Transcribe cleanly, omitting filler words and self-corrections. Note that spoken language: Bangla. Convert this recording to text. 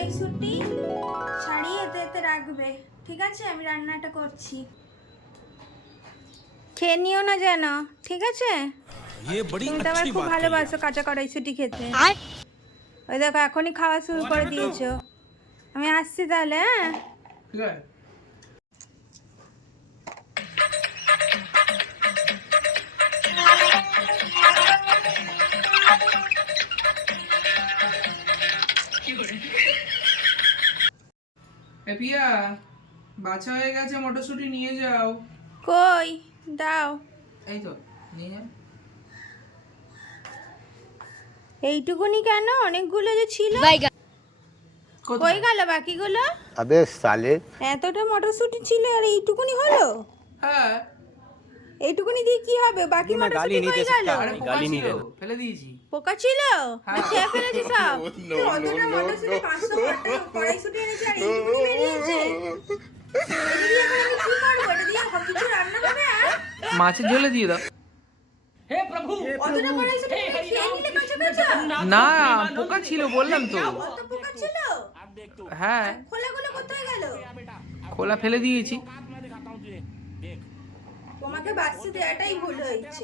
কড়াইশুঁটি ছাড়িয়ে এতে এতে রাখবে, ঠিক আছে? আমি রান্নাটা করছি, খেয়ে নিও না যেন, ঠিক আছে? তুমি তো আবার খুব ভালোবাসো কাঁচা কড়াইশুঁটি খেতে। ওই দেখো এখনই খাওয়া শুরু করে দিয়েছো। আমি আসছি তাহলে, হ্যাঁ? ঠিক আছে। পিয়া, বাছা হয়ে গেছে, মটরশুঁটি নিয়ে যাও। কই দাও। এই তো নিয়ে যাও। এইটুকুনি কেন? অনেকগুলো যে ছিল। কই গেল বাকিগুলো? अबे साले এতটা মটরশুঁটি ছিল আর এইটুকুনি হলো? হ্যাঁ, এইটুকুনি দিয়ে কি হবে? বাকি মটরশুঁটি কই গেল? আরে পোকা ছিল, ফেলে দিয়েছি। পোকা ছিল? হ্যাঁ। খেয়ে ফেলেছি সব। অতটা মটরশুঁটি 500 টাকা কড়াইশুঁটি এনেছি আর এইটুকুনি বেরিয়েছে। এটা দিয়ে এখন আমি কি করবো? এটা দিয়ে কিছু রান্না হবে? মাছের ঝোলে দিয়ে দাও। অতটা কড়াইশুঁটি তুমি খেয়ে নিলে কাঁচা কাঁচা? না, পোকা ছিল বললাম তো। অত পোকা ছিল? হ্যাঁ, খোলাগুলো কোথায় গেল? খোলা ফেলে দিয়েছি। তোমাকে বাঁচতে দেওয়াটাই ভুল হয়েছে।